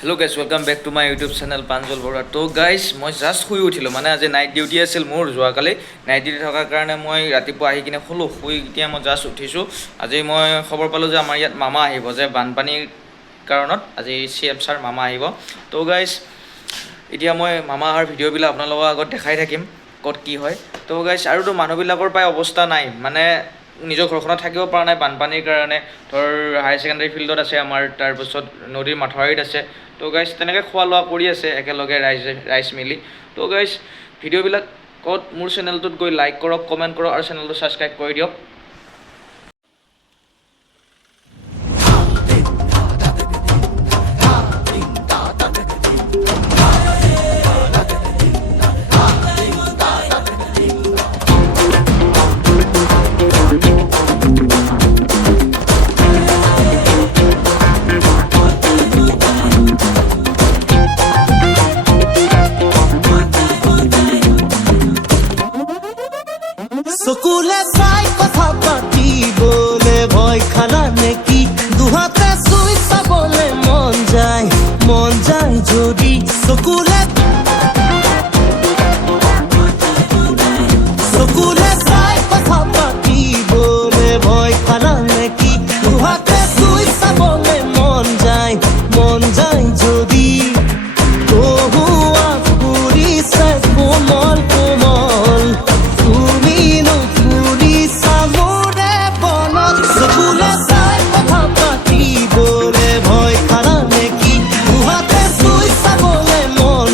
Hello' guys welcome back to my YouTube channel Pranjal Baruah. তো guys মই জাষ্ট শুই উঠিলোঁ, মানে আজি নাইট ডিউটি আছিল মোৰ যোৱাকালি। নাইট ডিউটি থকাৰ কাৰণে মই ৰাতিপুৱা আহি কিনে শুলোঁ, শুই এতিয়া মই জাষ্ট উঠিছোঁ। আজি মই খবৰ পালোঁ যে আমাৰ ইয়াত মামা আহিব, যে বানপানীৰ কাৰণত আজি CM ছাৰ মামা আহিব। তো গাইজ এতিয়া মই মামা অহাৰ ভিডিঅ'বিলাক আপোনালোকৰ আগত দেখাই থাকিম ক'ত কি হয়। তো গাইজ আৰুতো মানুহবিলাকৰ প্ৰায় অৱস্থা নাই, মানে নিজৰ ঘৰখনত থাকিব পৰা নাই বানপানীৰ কাৰণে। ধৰ হায়াৰ ছেকেণ্ডাৰী ফিল্ডত আছে আমাৰ, তাৰপিছত নদীৰ মাথাউৰিত আছে। তো গাইজ তেনেকৈ খোৱা লোৱা কৰি আছে একেলগে ৰাইজ মিলি। তো গাইজ ভিডিঅ'বিলাকত মোৰ চেনেলটোত গৈ লাইক কৰক, কমেণ্ট কৰক আৰু চেনেলটো ছাবস্ক্ৰাইব কৰি দিয়ক। চকুলে চাই কথা পাতিবলে ভয় খালা নেকি? দুহাতে চুই চাবলে মন যায় যদি চকুলে চাই কথা পাতিবলে ভয় খালা নেকি? দুহাতে চুই চাবলে মন যায় যদি ফুৰিছে কোমল কোমল তুমি নুফুৰিছা মোৰে বনত। চকুলে চাই কথা পাতিবলে ভয় খালা নেকি? দুহাতে চুই চাবলে মন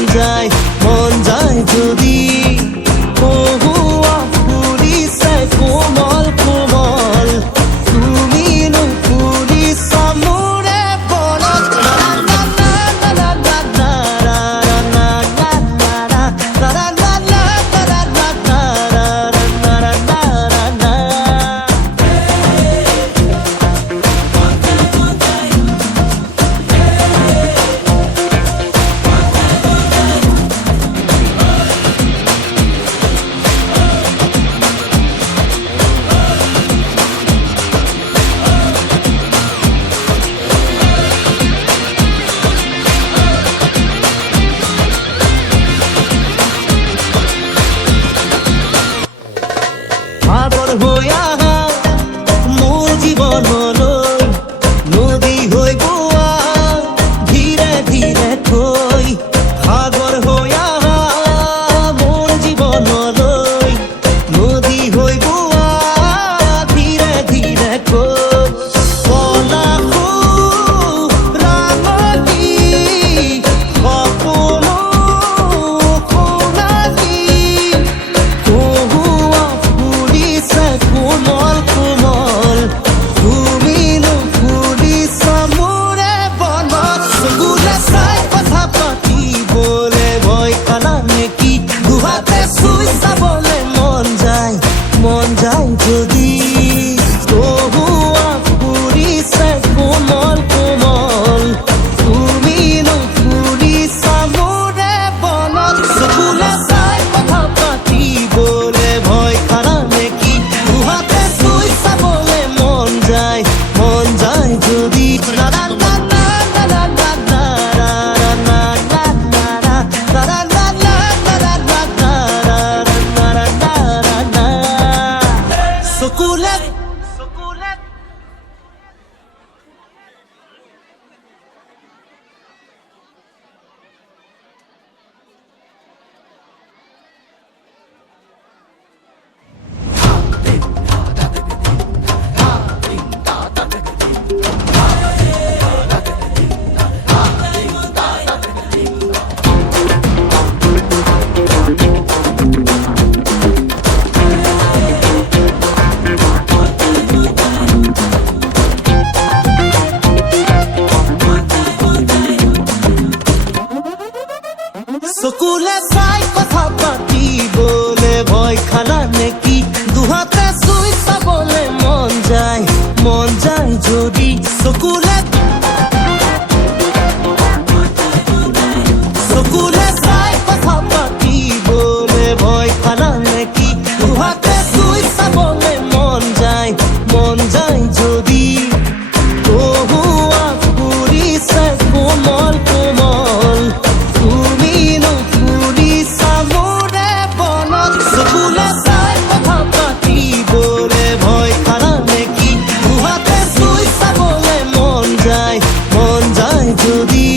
যদি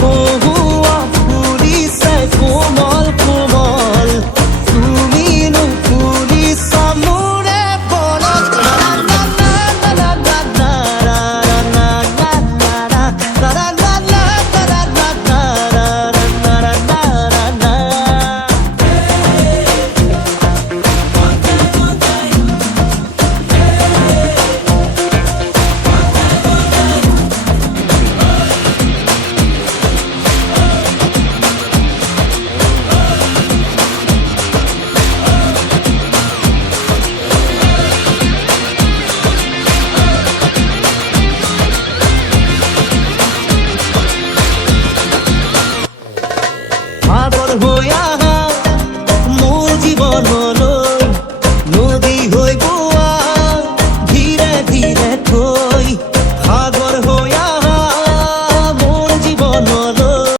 কহুৱা ফুলিছে কোমল কোমল তুমি নুফুলিছা মোৰে বনত পাগল হৈ আহা মোৰ জীৱনত